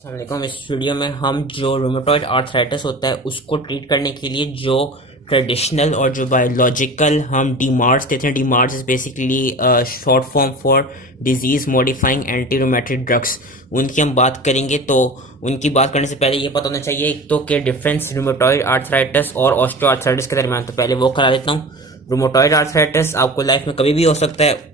अस्सलामुअलैकुम। इस वीडियो में हम जो रूमेटॉइड आर्थराइटिस होता है उसको ट्रीट करने के लिए जो ट्रेडिशनल और जो बायोलॉजिकल हम डीमार्स देते हैं। DMARDs is basically short form for disease modifying anti rheumatic drugs, उनकी हम बात करेंगे। तो उनकी बात करने से पहले ये पता होना चाहिए एक तो कि डिफरेंस रूमेटॉइड आर्थराइटिस और ऑस्टियोआर्थराइटिस के दरमियान। तो पहले वो करा देता हूँ। रूमेटॉइड आर्थराइटिस आपको लाइफ में कभी भी हो सकता है।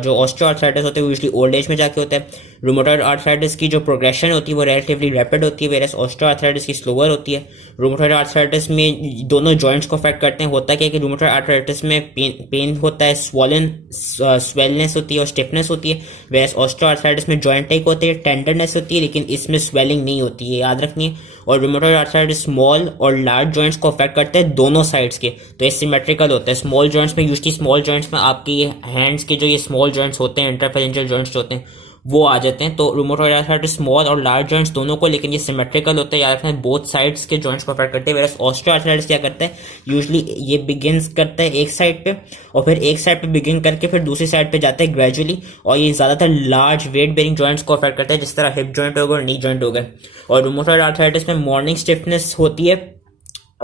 जो ऑस्टियोआर्थराइटिस होते हैं वो यूजली ओल्ड एज में जाके होता है। रूमेटॉइड आर्थराइटिस की जो प्रोग्रेशन होती है वो रिलेटिवली रैपिड होती है, वेरस ऑस्टियोआर्थराइटिस की स्लोअर होती है। रूमेटॉइड आर्थराइटिस में दोनों जॉइंट्स को अफेक्ट करते हैं। होता क्या है कि रूमेटॉइड आर्थराइटिस में पेन होता है, स्वेलनेस होती है और स्टिफनेस होती है। वेरस ऑस्टियोआर्थराइटिस में जॉइंट टेक होते हैं, टेंडरनेस होती है, लेकिन इसमें स्वेलिंग नहीं होती है, याद रखनी है। और रूमेटॉइड आर्थराइटिस स्मॉल और लार्ज जॉइंट्स को अफेक्ट करते हैं, दोनों साइड्स के, तो ये सिमेट्रिकल होता है। स्मॉल जॉइंट्स में यूजली स्मॉल जॉइंट्स में आपके ये हैंड्स के जो ये स्मॉल जॉइंट्स होते हैं, इंटरफेरेंशियल जॉइंट्स होते हैं, वो आ जाते हैं। तो रूमेटॉइड आर्थराइटिस स्मॉल और लार्ज जॉइंट्स दोनों को, लेकिन ये सिमेट्रिकल होता है, याद रखना है, बोथ साइड्स के जॉइंट्स को अफेक्ट करते हैं। वेरस ऑस्टियोआर्थराइटिस क्या करता है, यूजली ये बिगिंस करता है एक साइड पे और फिर एक साइड पे बिगिन करके फिर दूसरी साइड पे जाता है ग्रेजुअली, और ये ज्यादातर लार्ज वेट बेरिंग जॉइंट्स को अफेक्ट करता है, जिस तरह हिप जॉइंट हो गए और नी जॉइंट हो गए। और रूमेटॉइड आर्थराइटिस में मॉर्निंग स्टिफनेस होती है,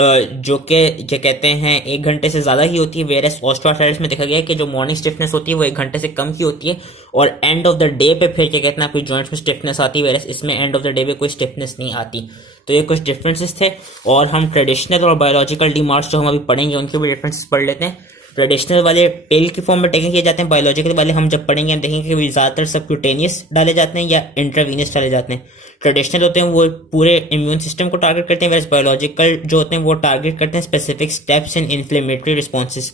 जो कि क्या कहते हैं 1 घंटे से ज़्यादा ही होती है। वेरस ऑस्टियोआर्थराइटिस में देखा गया है कि जो मॉर्निंग स्टिफनेस होती है वो 1 घंटे से कम की होती है, और एंड ऑफ द डे पे फिर क्या कहते हैं आपकी जॉइंट्स में स्टिफनेस आती है। वेरस इसमें एंड ऑफ द डे पे कोई स्टिफनेस नहीं आती। तो ये कुछ डिफरेंसेस थे। और हम ट्रेडिशनल और बायोलॉजिकल डीमार्क्स जो हम अभी पढ़ेंगे उनके भी डिफरेंसेस पढ़ लेते हैं। ट्रेडिशनल वाले पिल की फॉर्म में टेकन किए जाते हैं, बायोलॉजिकल वाले हम जब पढ़ेंगे हम देखेंगे कि ज़्यादातर सबक्यूटेनियस डाले जाते हैं या इंट्रावीनियस डाले जाते हैं। ट्रेडिशनल होते हैं वो पूरे इम्यून सिस्टम को टारगेट करते हैं, वैसे बायोलॉजिकल जो होते हैं वो टारगेट करते हैं specific steps in inflammatory responses.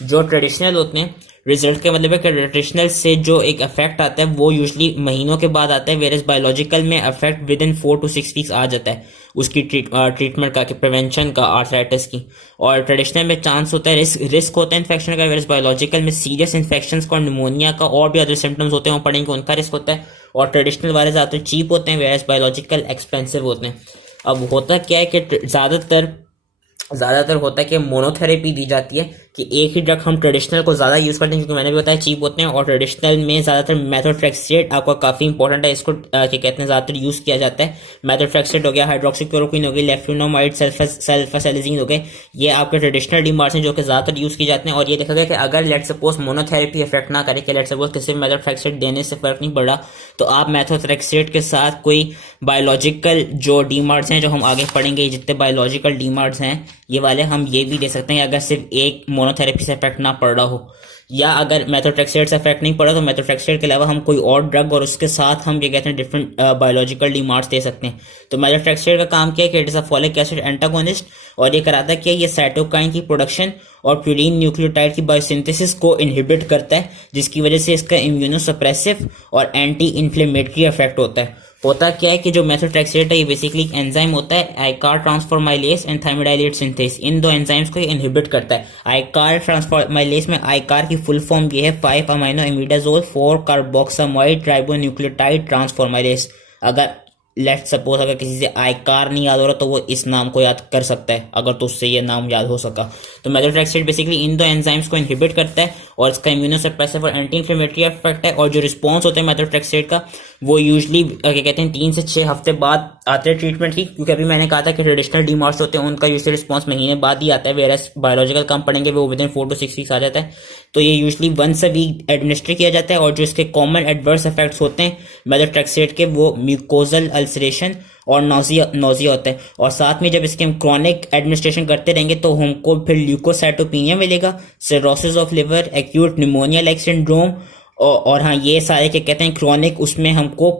जो ट्रेडिशनल होते हैं, रिजल्ट के मतलब है कि ट्रेडिशनल से जो एक इफेक्ट आता है वो यूजली महीनों के बाद आता है, वेरस बायोलॉजिकल में effect with in 4 to 6 weeks आ जाता है उसकी ट्रीटमेंट का, कि प्रिवेंशन का आर्थराइटिस की। और ट्रेडिशनल में चांस होता है, रिस्क होता है इन्फेक्शन का, वेरस बायोलॉजिकल में सीरियस इन्फेक्शन का और निमोनिया का और भी अदर सिम्टम्स होते हैं वो पढ़ेंगे, उनका रिस्क होता है। और ट्रेडिशनल वाले ज़्यादातर चीप होते हैं, वेरस बायोलॉजिकल एक्सपेंसिव होते हैं। अब होता क्या है कि ज़्यादातर होता है कि मोनोथेरेपी दी जाती है, कि एक ही ड्रग हम ट्रेडिशनल को ज़्यादा यूज़ करते हैं, क्योंकि मैंने भी बताया चीप होते हैं। और ट्रेडिशनल में ज़्यादातर मेथोट्रेक्सेट आपका काफ़ी इंपॉर्टेंट है, इसको क्या कहते हैं ज़्यादातर यूज़ किया जाता है। मेथोट्रेक्सेट हो गया, हाइड्रोक्सीक्लोरोक्विन हो गई, लेफ्लुनोमाइड, सल्फासेलेजीन हो गए, ये आपके ट्रेडिशनल डीमार्क्स हैं जो कि ज़्यादातर यूज़ किए जाते हैं। और ये देखा गया कि अगर लेट सपोज मोनोथेरेपी इफेक्ट ना करे, कि लेट सपोज किसी मेथोट्रेक्सेट देने से फर्क नहीं पड़ा, तो आप मेथोट्रेक्सेट के साथ कोई बायोलॉजिकल जो डीमार्क्स हैं जो हम आगे पढ़ेंगे, जितने बायोलॉजिकल डीमार्क्स हैं ये वाले, हम ये भी दे सकते हैं अगर सिर्फ एक मोनोथेरेपी से इफेक्ट ना पड़ रहा हो, या अगर मेथोट्रेक्सेट से इफेक्ट नहीं पड़ा तो मेथोट्रेक्सेट के अलावा हम कोई और ड्रग और उसके साथ हम क्या कहते हैं डिफरेंट बायोलॉजिकल डीमार्क्स दे सकते हैं। तो मेथोट्रेक्सेट का काम क्या है कि it is a folic acid antagonist, और ये कराता क्या है, ये साइटोकाइन की प्रोडक्शन और प्यूरिन न्यूक्लियोटाइड की बायोसिंथेसिस को इनहिबिट करता है, जिसकी वजह से इसका इम्यूनोसप्रेसिव और एंटी इन्फ्लेमेटरी इफेक्ट होता है। होता क्या है कि जो मेथोट्रेक्सेट है ये बेसिकली एक एंजाइम होता है, आईकार ट्रांसफॉर्माइलेज एंड थाइमिडाइलेट सिंथेस, इन दो एंजाइम्स को इनहिबिट करता है। आईकार ट्रांसफॉर्माइलेज में आईकार की फुल फॉर्म ये है 5 अमीनो इमिडाजोल 4 कार्बोक्सामाइड राइबोन्यूक्लियोटाइड ट्रांसफॉर्माइलेज। अगर लेट सपोज अगर किसी से आईकार नहीं याद हो रहा तो वो इस नाम को याद कर सकता है, अगर तो उससे ये नाम याद हो सका। तो मेथोट्रेक्सेट बेसिकली इन दो एंजाइम्स को इनहिबिट करता है और इसका इम्यूनोसप्रेसिव और एंटी इन्फ्लेमेटरी इफेक्ट है। और जो रिस्पॉन्स होता है मेथोट्रेक्सेट का वो यूजली क्या कहते हैं 3 से 6 हफ्ते बाद आते हैं ट्रीटमेंट की, क्योंकि अभी मैंने कहा था कि ट्रेडिशनल डीमार्क्स होते हैं उनका यूजली रिस्पॉन्स महीने बाद ही आता है, वेरस बायोलॉजिकल कम पढ़ेंगे वो विद इन 4 to 6 वीक्स आ जाता है। तो ये usually once a week administer किया जाता है। और जो इसके कॉमन एडवर्स इफेक्ट्स होते हैं मेथोट्रेक्सेट के, वो म्यूकोजल अल्सरेशन और नोजिया होता है। और साथ में जब इसके हम क्रॉनिक एडमिनिस्ट्रेशन करते रहेंगे तो हमको फिर ल्यूकोसाइटोपिनिया मिलेगा, cirrhosis of liver, acute pneumonia like syndrome, और हाँ ये सारे क्या कहते हैं क्रॉनिक, उसमें हमको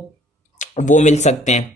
वो मिल सकते हैं,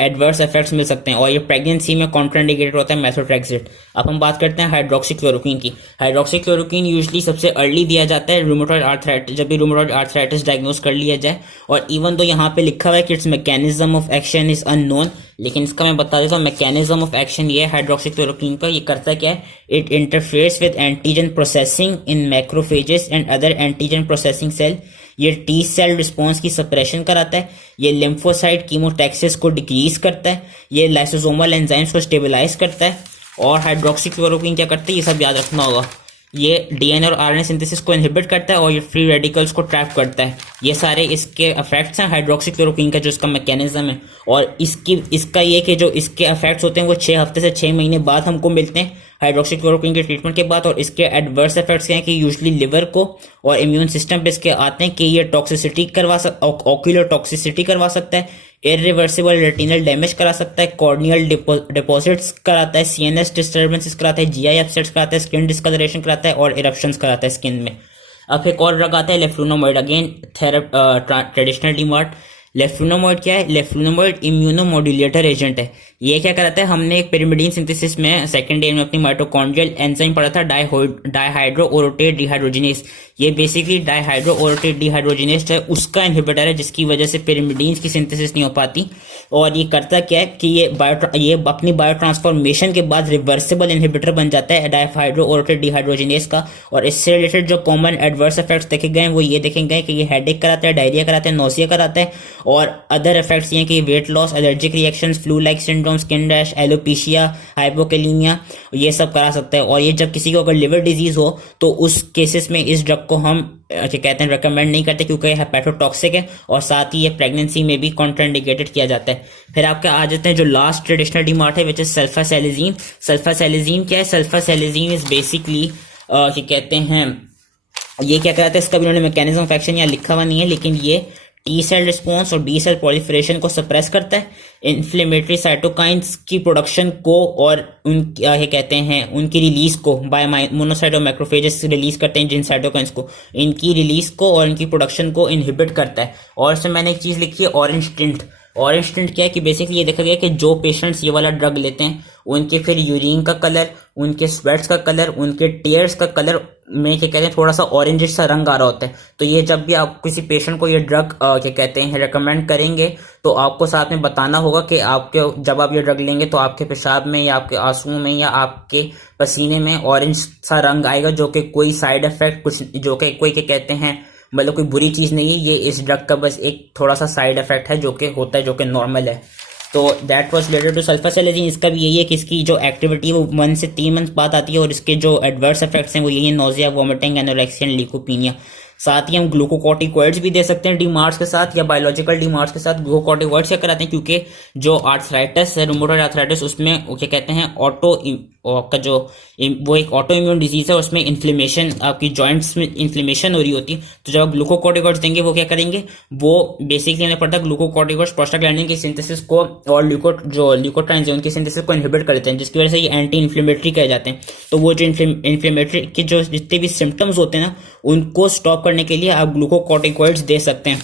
एडवर्स इफेक्ट्स मिल सकते हैं। और ये प्रेगनेंसी में कॉन्ट्राइंडिकेटेड होता है मेथोट्रेक्सेट। अब हम बात करते हैं हाइड्रोक्सीक्लोरोक्विन की। हाइड्रोक्सीक्लोरोक्विन यूजली सबसे अर्ली दिया जाता है रूमेटॉइड आर्थराइटिस, जब भी रूमेटॉइड आर्थराइटिस डायग्नोज कर लिया जाए। और इवन तो यहाँ पे लिखा हुआ है कि it's mechanism of action is unknown, लेकिन इसका मैं बता देता हूँ मैकेनिज्म ऑफ एक्शन ये है हाइड्रोक्सीक्लोरोक्विन का। ये करता क्या है, it interferes with antigen processing in macrophages and other antigen processing cell. ये टी सेल रिस्पॉन्स की सप्रेशन कराता है, ये लिम्फोसाइट कीमोटैक्सिस को डिक्रीज करता है, ये लाइसोसोमल एंजाइम्स को स्टेबलाइज करता है। और हाइड्रोक्सीक्लोरोक्विन क्या करता है, ये सब याद रखना होगा। ये डीएनए और आरएनए सिंथेसिस को इनहिबिट करता है और ये फ्री रेडिकल्स को ट्रैप करता है। ये सारे इसके इफेक्ट्स हैं हाइड्रोक्सीक्लोरोक्वीन का, जो इसका मैकेनिज्म है। और इसका ये कि जो इसके इफेक्ट्स होते हैं वो 6 हफ्ते से 6 महीने बाद हमको मिलते हैं हाइड्रोक्सीक्लोरोक्वीन के ट्रीटमेंट के बाद। और इसके एडवर्स इफेक्ट्स क्या हैं कि यूजुअली लिवर को और इम्यून सिस्टम पे इसके आते हैं कि ये टॉक्सिसिटी ऑक्यूलर टॉक्सिसिटी करवा सकता है, इरिवर्सिबल रेटिनल डैमेज करा सकता है, कॉर्नियल डिपॉजिट्स कराता है, सीएनएस डिस्टर्बेंसेस कराता है, जीआई अपसेट्स कराता है, स्किन डिस्कलरेशन कराता है और इरप्शंस कराता है स्किन में। अब एक और ड्रग आता है लेफ्लुनोमाइड, अगेन ट्रेडिशनल डीमार्ट। लेफ्लुनोमाइड क्या है? लेफ्लुनोमाइड इम्यूनोमोड्यूलेटर एजेंट है। ये क्या कराता है? हमने एक पिरिमिडीन सिंथेसिस में सेकंड ईयर में अपनी माइटोकॉन्ड्रियल एंजाइम पढ़ा था, डाइहाइड्रो ओरोटेट डिहाइड्रोजिनेस। ये बेसिकली डाइहाइड्रो ओरोटेट डिहाइड्रोजिनेस है, उसका इनहिबिटर है, जिसकी वजह से पिरिमिडीन्स की सिंथेसिस नहीं हो पाती। और ये करता क्या है कि ये अपनी बायो ट्रांसफॉर्मेशन के बाद रिवर्सिबल इनहिबिटर बन जाता है डाइहाइड्रो ओरोटेट डिहाइड्रोजिनेस का। और इससे रिलेटेड जो कॉमन एडवर्स इफेक्ट्स देखे गए हैं वो ये देखे गए कि ये हेडेक कराता है, डायरिया कराता है, नोसिया कराता है। और अदर इफेक्ट्स ये कि weight loss, allergic reactions, flu like syndrome, skin rash, alopecia, hypokalaemia, ये सब करा सकता है। और ये जब किसी को अगर लिवर डिजीज हो तो उस केसेस में इस ड्रग को हम क्या कहते हैं रेकमेंड नहीं करते, क्योंकि यह हेपेटोटॉक्सिक है और साथ ही ये प्रेगनेंसी में भी कॉन्ट्राइंडिकेटेड किया जाता है। फिर आपके आ जाते हैं जो लास्ट ट्रेडिशनल डीमार्ट है, विच इज सल्फासेलिजीन। सल्फासेलिजीन क्या है? सल्फासेलिजीन इज बेसिकली क्या कहते हैं, ये क्या कराता है? इसका भी उन्होंने मैकेनिज्म ऑफ एक्शन यहाँ लिखा हुआ नहीं है, लेकिन ये टी सेल रिस्पॉन्स और डी सेल प्रोलिफरेशन को सप्रेस करता है, इन्फ्लेमेटरी साइटोकाइंस की प्रोडक्शन को और उन क्या कहते हैं उनकी रिलीज को बाय मोनोसाइट और मैक्रोफेजेस रिलीज करते हैं जिन साइटोकाइंस को, इनकी रिलीज को और इनकी प्रोडक्शन को इनहिबिट करता है। और इसमें मैंने एक चीज लिखी है ऑरेंज टिंट। ऑरेंज टिंट क्या है कि बेसिकली ये देखा गया कि जो पेशेंट्स ये वाला ड्रग लेते हैं उनके फिर यूरिन का कलर, उनके स्वेट्स का कलर, उनके टेयर्स का कलर में क्या कहते हैं थोड़ा सा ऑरेंज सा रंग आ रहा होता है। तो ये जब भी आप किसी पेशेंट को ये ड्रग क्या कहते हैं रेकमेंड करेंगे तो आपको साथ में बताना होगा कि आपके जब आप ये ड्रग लेंगे तो आपके पेशाब में या आपके आंसुओं में या आपके पसीने में ऑरेंज सा रंग आएगा, जो कि कोई साइड इफेक्ट कुछ जो कि कोई क्या कहते हैं मतलब कोई बुरी चीज नहीं है। ये इस ड्रग का बस एक थोड़ा सा साइड इफेक्ट है जो कि होता है, जो कि नॉर्मल है। तो दैट वाज रिलेटेड टू सल्फासेलिजीन। इसका भी यही है कि इसकी जो एक्टिविटी है वो 1 से 3 मंथ बाद आती है और इसके जो एडवर्स इफेक्ट्स हैं वो यही है, nausea, vomiting, anorexia and leucopenia. साथ ही हम ग्लूकोकॉर्टिकॉइड्स भी दे सकते हैं डीमार्ट्स के साथ या बायोलॉजिकल डीमार्ट्स के साथ। ग्लूकोकॉर्टिकॉइड्स क्या कराते हैं, क्योंकि जो आर्थराइटिस है, रूमेटॉइड आर्थराइटिस, उसमें क्या कहते हैं ऑटो का जो वो एक ऑटो इम्यून डिजीज है, उसमें इन्फ्लेमेशन, आपकी जॉइंट्स में इन्फ्लेमेशन हो रही होती है। तो जब आप ग्लूकोकॉर्टिकॉइड्स देंगे वो क्या करेंगे, वो बेसिकली हमें पड़ता है ग्लूकोकॉर्टिकॉइड्स प्रोस्टाग्लैंडिन की सिंथेसिस को और ल्यूकोट्राइन्स उनकी सिंथेसिस को इनहिबिट कर देते हैं, जिसकी वजह से ये एंटी इन्फ्लेमेटरी कहे जाते हैं। तो वो जो इन्फ्लेमेटरी के जो जितने भी सिम्टम्स होते हैं ना उनको स्टॉप करने के लिए आप ग्लूकोकॉर्टिकॉइड्स दे सकते हैं,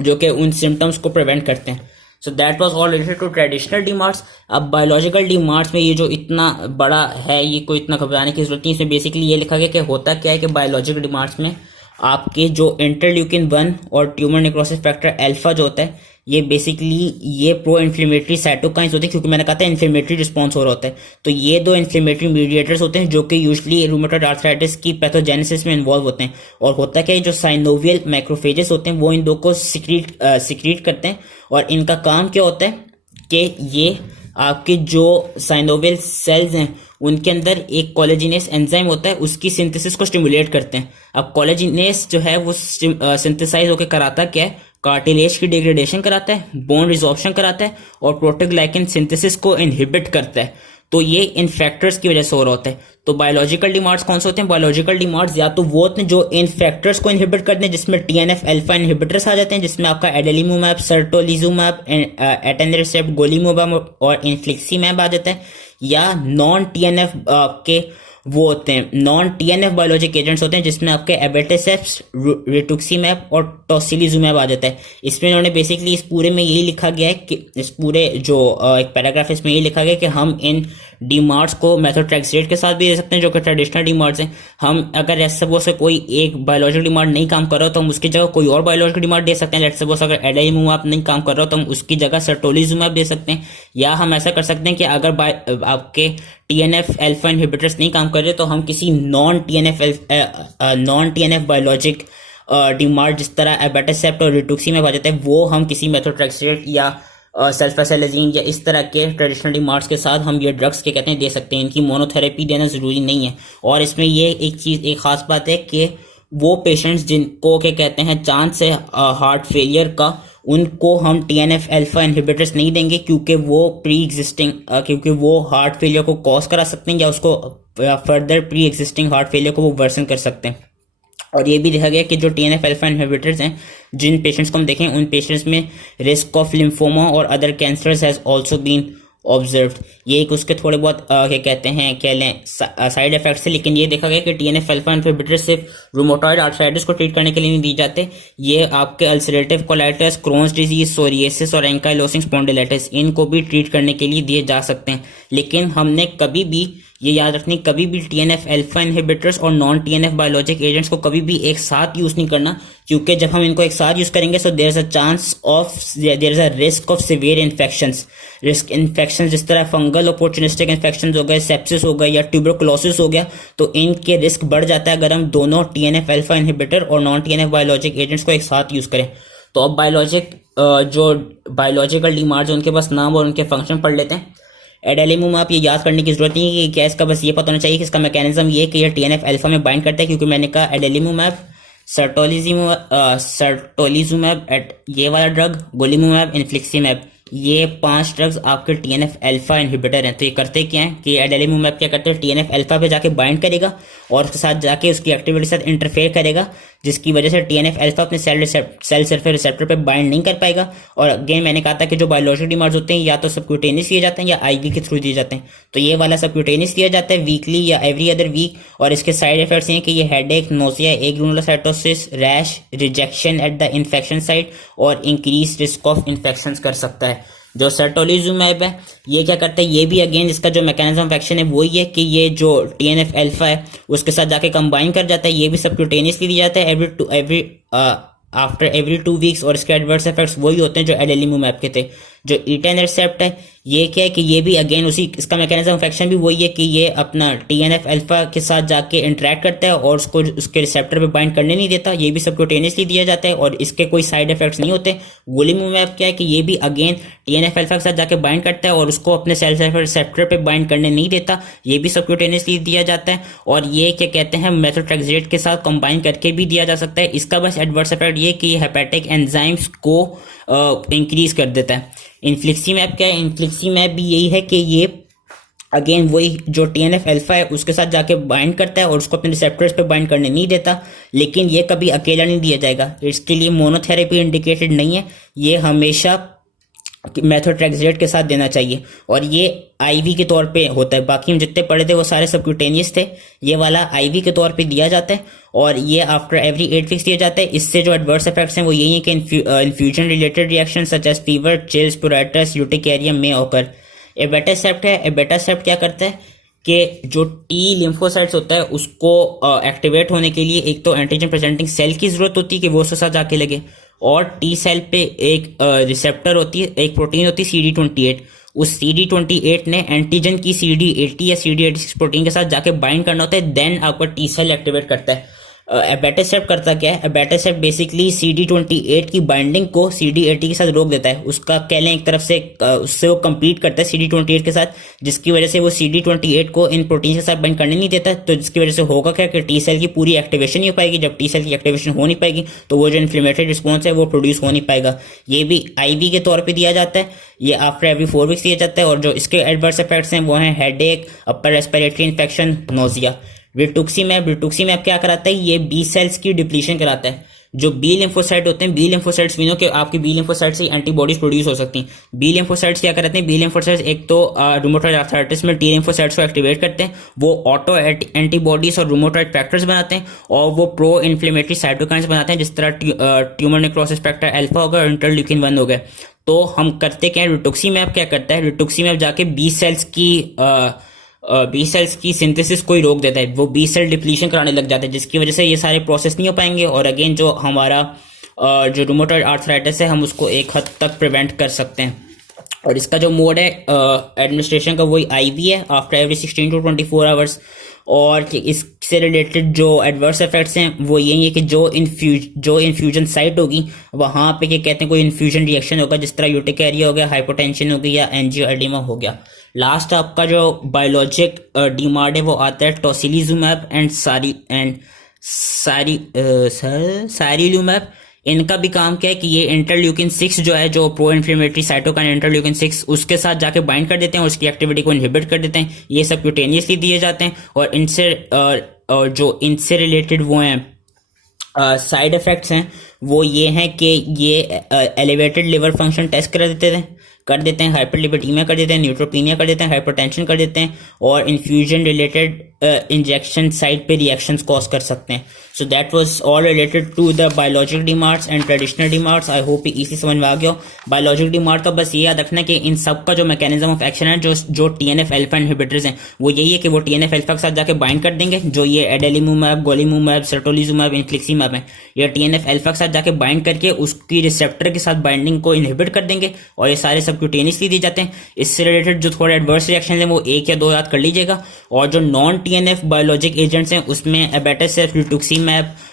जो कि उन सिम्टम्स को प्रिवेंट करते हैं। So that was all related to traditional DMARDs. अब बायोलॉजिकल डीमार्ट्स में ये जो इतना बड़ा है, ये कोई इतना घबराने की जरूरत नहीं। इसमें बेसिकली ये लिखा गया कि होता क्या है कि बायोलॉजिकल डीमार्ट्स में आपके जो इंटरल्यूकिन 1 और ट्यूमर नेक्रोसिस फैक्टर अल्फा जो होता है, ये बेसिकली ये प्रो इन्फ्लेमेटरी साइटोकाइंस होते हैं, क्योंकि मैंने कहा था इन्फ्लेमेटरी रिस्पॉन्स हो रहा होता है। तो ये 2 इन्फ्लेमेटरी मीडिएटर्स होते हैं जो कि यूजुअली रूमेटॉइड आर्थराइटिस की पैथोजेनेसिस में इन्वॉल्व होते हैं। और होता क्या है, जो साइनोवियल मैक्रोफेजेस होते हैं वो इन 2 को सिक्रीट करते हैं। और इनका काम क्या होता है कि ये आपके जो साइनोवियल सेल्स हैं उनके अंदर एक कोलेजिनेस एंजाइम होता है, उसकी सिंथेसिस को स्टिमुलेट करते हैं। अब कोलेजिनेस जो है वो सिंथेसाइज होकर कराता क्या है, कार्टिलेज की डिग्रेडेशन कराता है, बोन रिजॉर्प्शन कराता है और प्रोटोग्लाइकन सिंथेसिस को इनहिबिट करता है। तो ये इन फैक्टर्स की वजह से हो रहा होता है। तो बायोलॉजिकल डीमार्ट्स कौन से होते हैं? बायोलॉजिकल डीमार्ट्स या तो वो होते हैं जो इन फैक्टर्स को इनहिबिट करते हैं, जिसमें टीएनएफ अल्फा इनहिबिटर्स आ जाते हैं, जिसमें आपका एडेलिमुमैब, सर्टोलिजुमैब, एटेनरिसेप्ट, गोलीमुमैब और इन्फ्लिक्सीमैब आ जाता है। या नॉन टीएनएफ के वो होते हैं, नॉन टीएनएफ बायोलॉजिक एजेंट्स होते हैं, जिसमें आपके एबेटेसेप्स, रिटुक्सीमैब और टोसिलिजुमैब आ जाता है। इसमें इन्होंने बेसिकली इस पूरे में यही लिखा गया है कि इस पूरे जो एक पैराग्राफ इसमें यही लिखा गया है कि हम इन डीमार्ट्स को मेथोट्रेक्सेट के साथ भी दे सकते हैं, जो कि ट्रेडिशनल डीमार्ट्स हैं। हम अगर लेट्स सपोज से कोई एक बायोलॉजिकल डीमार्ट नहीं काम कर रहा तो हम उसकी जगह कोई और बायोलॉजिकल डीमार्ट दे सकते हैं। लेट्स सपोज अगर एडेलिमुमैब नहीं काम कर रहा तो हम उसकी जगह सर्टोलिजुमैब दे सकते हैं। या हम ऐसा कर सकते हैं कि अगर आपके टीएनएफ अल्फा इनहिबिटर्स नहीं काम कर रहे तो हम किसी नॉन टीएनएफ बायोलॉजिक डीमार्ट जिस तरह एबेटेसेप्ट और रिटुक्सीमैब आ जाते हैं, वो हम किसी मेथोट्रेक्सेट या सल्फासेलेजीन या इस तरह के ट्रेडिशनल डीमार्ट्स के साथ हम ये ड्रग्स के कहते हैं दे सकते हैं। इनकी मोनोथेरेपी देना ज़रूरी नहीं है। और इसमें ये एक ख़ास बात है कि वो पेशेंट्स जिनको क्या कहते हैं चांस है हार्ट फेलियर का, उनको हम TNF अल्फा इनहिबिटर्स नहीं देंगे, क्योंकि वो हार्ट फेलियर को कॉज करा सकते हैं या उसको further pre existing heart failure को वो वर्सन कर सकते हैं। और ये भी देखा गया कि जो TNF अल्फा इनहिबिटर्स हैं, जिन पेशेंट्स को हम देखें उन पेशेंट्स में रिस्क ऑफ लिम्फोमा और other cancers has also been observed. ये एक उसके थोड़े बहुत क्या कहते हैं कह लें साइड इफेक्ट्स है। लेकिन ये देखा गया कि TNF अल्फा इनहिबिटर सिर्फ रूमेटॉइड आर्थराइटिस को ट्रीट करने के लिए नहीं दी जाते। ये आपके ulcerative colitis, Crohn's disease, psoriasis और एंकाइलोसिंग स्पॉन्डिलाइटिस इनको भी ट्रीट करने के लिए दिए जा सकते हैं। लेकिन हमने कभी भी ये याद रखनी, कभी भी TNF अल्फा इनहिबिटर्स और नॉन TNF बायोलॉजिक एजेंट्स को कभी भी एक साथ यूज नहीं करना, क्योंकि जब हम इनको एक साथ यूज करेंगे so there is a risk of severe infections. जिस तरह फंगल अपॉर्चुनिस्टिक इन्फेक्शंस हो गए, सेप्सिस हो गए या ट्यूबरकुलोसिस हो गया, तो इनके रिस्क बढ़ जाता है अगर हम दोनों TNF अल्फा इनहिबिटर और नॉन TNF बायोलॉजिक एजेंट्स को एक साथ यूज करें। तो अब जो बायोलॉजिकल डीमार्ट्स उनके पास नाम और उनके फंक्शन पढ़ लेते हैं। एडेलिमुमाब, ये याद करने की जरूरत नहीं है कि क्या, इसका बस ये पता होना चाहिए कि इसका मैकेनिज्म ये कि ये TNF अल्फा में बाइंड करता है, क्योंकि मैंने कहा एडेलिमुमाब, सर्टोलिजुमैब, ये वाला ड्रग, गोलीमुमैब, इन्फ्लिक्सीमैब, ये 5 ड्रग्स आपके TNF अल्फा इनहिबिटर हैं। तो ये करते क्या है कि एडेलिमुमैब क्या करते हैं, TNF अल्फा पे जाके बाइंड करेगा और उसके साथ जाके उसकी एक्टिविटी के साथ इंटरफेयर करेगा, जिसकी वजह से TNF अल्फा अपने सेल सरफेस रिसेप्टर पे बाइंड नहीं कर पाएगा। और अगेन मैंने कहा था कि जो बायोलॉजिकल डीमार्ट्स होते हैं या तो सबक्यूटेनियस दिए जाते हैं या IV के थ्रू दिए जाते हैं। तो ये वाला सबक्यूटेनियस दिया जाता है वीकली या एवरी अदर वीक, और इसके साइड इफेक्ट्स ये हैं कि ये headache, nausea, granulocytosis, rash, rejection at the infection site और इंक्रीज रिस्क ऑफ इन्फेक्शन कर सकता है। जो सर्टोलिजुमैब है ये क्या करता है, ये भी अगेन इसका जो मैकेनिज्म ऑफ एक्शन है वही है कि ये जो TNF अल्फा है उसके साथ जाके कंबाइन कर जाता है। ये भी सबक्यूटेनियसली दिया जाता है आफ्टर एवरी 2 वीक्स, और इसके एडवर्स इफेक्ट्स वही होते हैं जो एडेलिमुमैब के थे। जो ईटेनरसेप्ट है ये क्या है कि ये भी अगेन इसका मैकेनिज्म ऑफ एक्शन भी वही है कि ये अपना TNF अल्फा के साथ जाके इंटरेक्ट करता है और उसको उसके रिसेप्टर पे बाइंड करने नहीं देता। ये भी सबक्यूटेनियसली दिया जाता है और इसके कोई साइड इफेक्ट्स नहीं होते। गोलीमुमैब क्या है कि ये भी अगेन TNF अल्फा के साथ जाके बाइंड करता है और उसको अपने सेल रिसेप्टर पे बाइंड करने नहीं देता। ये भी सबक्यूटेनियसली दिया जाता है। और ये क्या कहते हैं मेथोट्रेक्सेट के साथ कंबाइन करके भी दिया जा सकता है। इसका बस एडवर्स इफेक्ट ये कि हेपेटिक एंजाइम्स को इंक्रीज कर देता है। इन्फ्लिक्सीमैब क्या है, इन्फ्लिक्सीमैब भी यही है कि ये अगेन वही जो TNF अल्फा है उसके साथ जाके बाइंड करता है और उसको अपने रिसेप्टर्स पे बाइंड करने नहीं देता। लेकिन ये कभी अकेला नहीं दिया जाएगा, इसके लिए मोनोथेरेपी इंडिकेटेड नहीं है, ये हमेशा मेथोट्रेक्सेट के साथ देना चाहिए और ये IV के तौर पे होता है। बाकी हम जितने पढ़े थे वो सारे सबक्यूटेनियस थे, ये वाला IV के तौर पे दिया जाता है और ये आफ्टर एवरी 8 वीक्स दिया जाता है। इससे जो एडवर्स इफेक्ट्स हैं वो यही है कि infusion related reaction such as fever, chills, pruritus, urticaria में ऑकर। एबेटासेप्ट है, एबेटासेप्ट क्या करता है कि जो T लिम्फोसाइट्स होता है उसको एक्टिवेट होने के लिए एक तो एंटीजन प्रेजेंटिंग सेल की जरूरत होती है कि वो उसके साथ जाके लगे, और T सेल पे एक रिसेप्टर होती है, एक प्रोटीन होती है CD28। उस CD28 ने एंटीजन की CD80 या CD86 प्रोटीन के साथ जाके बाइंड करना होता है, देन आपका T सेल एक्टिवेट करता है। एबेटासेप्ट करता क्या है, एबेटासेप्ट बेसिकली CD28 की बाइंडिंग को CD80 के साथ रोक देता है। उसका कह लें एक तरफ से उससे वो कंपीट करता है CD28 के साथ, जिसकी वजह से वो CD28 को इन प्रोटीन के साथ बाइंड करने नहीं देता। तो जिसकी वजह से होगा क्या कि T सेल की पूरी एक्टिवेशन नहीं हो पाएगी। जब T सेल की एक्टिवेशन हो नहीं पाएगी तो वो जो इन्फ्लेमेटरी रिस्पॉन्स है वो प्रोड्यूस हो नहीं पाएगा। ये भी IV के तौर पर दिया जाता है, ये आफ्टर एवरी 4 वीक्स दिया जाता है। और जो इसके एडवर्स इफेक्ट्स हैं वो हैं headache, upper respiratory infection, nausea. Rituximab क्या कराता है, ये B सेल्स की डिप्लीशन कराता है। जो B लिम्फोसाइट होते हैं, B लिम्फोसाइट्स मीनो कि आपकी B लिम्फोसाइट से एंटीबॉडीज प्रोड्यूस हो सकती हैं। B लिम्फोसाइट्स क्या कराते हैं, B लिम्फोसाइट्स एक तो रूमेटॉइड आर्थराइटिस में T लिम्फोसाइट्स को एक्टिवेट करते हैं, वो ऑटो एंटीबॉडीज और रूमेटॉइड फैक्टर्स बनाते हैं और वो प्रो इन्फ्लेमेटरी साइटोकाइंस बनाते हैं, जिस तरह ट्यूमर नेक्रोसिस फैक्टर अल्फा हो गया और इंटरल्यूकिन 1 हो गया। तो हम करते क्या है, रिटुक्सीमैब क्या करता है, रिटुक्सीमैब जाके B सेल्स की सिंथेसिस को ही रोक देता है, वो B सेल डिप्लीशन कराने लग जाता है, जिसकी वजह से ये सारे प्रोसेस नहीं हो पाएंगे और अगेन जो हमारा जो रूमेटॉइड आर्थराइटिस है हम उसको एक हद तक प्रिवेंट कर सकते हैं। और इसका जो मोड है एडमिनिस्ट्रेशन का वही IV है, आफ्टर एवरी 16 to 24 आवर्स। और कि इससे रिलेटेड जो एडवर्स इफेक्ट्स हैं वो यही है कि जो इन्फ्यूजन साइट होगी वहाँ पे क्या कहते हैं कोई इन्फ्यूजन रिएक्शन होगा, जिस तरह यूटिकारिया हो गया, हाइपोटेंशन हो गई या एंजियोएडिमा हो गया। लास्ट आपका जो बायोलॉजिक डीमार्ड है वो आता है टोसिलीजुमैब एंड सारीलुमैब। इनका भी काम क्या है कि ये इंटरल्यूकिन 6 जो है, जो प्रो इन्फ्लेमेटरी साइटोकाइन इंटरल्यूकिन 6, उसके साथ जाके बाइंड कर देते हैं और उसकी एक्टिविटी को इनहिबिट कर देते हैं। ये सब क्यूटेनियसली दिए जाते हैं और जो इनसे रिलेटेड वो हैं साइड इफेक्ट्स हैं वो ये हैं कि ये एलिवेटेड लिवर फंक्शन टेस्ट कर देते हैं, हाइपरलिपिडीमिया कर देते हैं, न्यूट्रोपीनिया कर देते हैं, हाइपरटेंशन कर देते हैं और इन्फ्यूजन रिलेटेड इंजेक्शन साइट पे रिएक्शंस कॉज कर सकते हैं। So that was all related to the biologic DMARDs and traditional DMARDs. I hope इसी समझ में आ गया हो। बायोलॉजिक डीमार्ट का बस ये याद रखना कि इन सब का जो मैकेनिज्म ऑफ एक्शन है, जो TNF अल्फा इनहिबिटर्स हैं, वो यही है कि वो TNF अल्फा के साथ जाके बाइंड कर देंगे। जो ये एडेलिमुमैब, गोलीमुमैब, सर्टोलिजुमैब, इन्फ्लिक्सीमैब है, ये TNF अल्फा के साथ जाके बाइंड करके उसकी रिसेप्टर के साथ बाइंडिंग को इनहिबिट कर देंगे और ये सारे सबक्यूटेनियसली दिए जाते हैं। इससे रिलेटेड जो थोड़े एडवर्स रिएक्शन हैं वो 1 या 2 याद कर लीजिएगा। और जो नॉन TNF बायोलॉजिक एजेंट्स हैं उसमें एबेटासेप्ट, रिटुक्सीमैब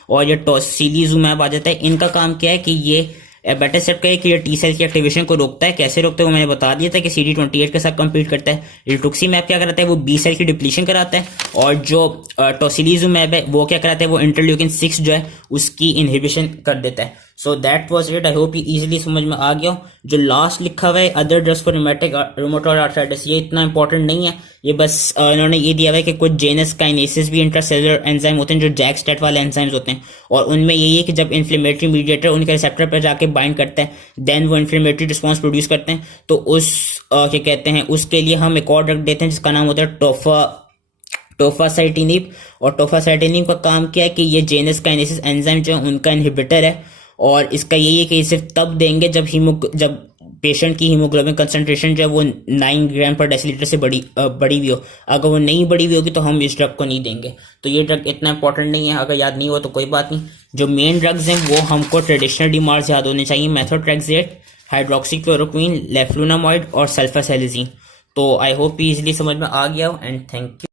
और ये टोसिलीजुमैब आ जाता है। इनका काम क्या है कि ये एबेटासेप्ट का है कि ये टी सेल की एक्टिवेशन को रोकता है। कैसे रोकता है वो मैंने बता दिया था कि CD28 के साथ कम्पीट करता है। रिटुक्सीमैब क्या कराता है, वो बी सेल की डिप्लीशन कराता है। और जो टोसिलीजुमैब है वो क्या कराता है, वो इंटरल्यूकिन 6 जो है उसकी इनहिबिशन कर देता है। सो that was it. I hope ये इजीली समझ में आ गया। जो लास्ट लिखा हुआ है other drugs for rheumatoid arthritis, ये इतना इंपॉर्टेंट नहीं है। ये बस इन्होंने ये दिया हुआ है कि कुछ जेनस काइनेसिस भी इंट्रासेलुलर एंजाइम होते हैं जो जैक स्टैट वाले एंजाइम्स होते हैं और उनमें यही है कि जब इन्फ्लेमेटरी मीडिएटर उनके रिसेप्टर पर जाके बाइंड करता है देन वो इन्फ्लेमेटरी रिस्पॉन्स प्रोड्यूस करते हैं। तो उस क्या कहते हैं उसके लिए हम एक और ड्रग देते हैं जिसका नाम होता है टोफासाइटिनिब। और टोफासाइटिनिब का काम क्या है कि ये जेनस काइनेसिस एंजाइम जो है उनका इनहिबिटर है और इसका यही है कि ये सिर्फ तब देंगे जब पेशेंट की हीमोग्लोबिन कंसंट्रेशन जो है वो 9 ग्राम पर डेसीलीटर से बड़ी हुई हो। अगर वो नहीं बड़ी हुई होगी तो हम इस ड्रग को नहीं देंगे। तो ये ड्रग इतना इंपॉर्टेंट नहीं है, अगर याद नहीं हो तो कोई बात नहीं। जो मेन ड्रग्स हैं वो हमको ट्रेडिशनल डीमार्स याद होने चाहिए, मेथोट्रेक्सेट, हाइड्रोक्सीक्लोरोक्वीन, लेफ्लुनामाइड और सल्फासेलिजीन। तो आई होप इजीली समझ में आ गया एंड थैंक यू।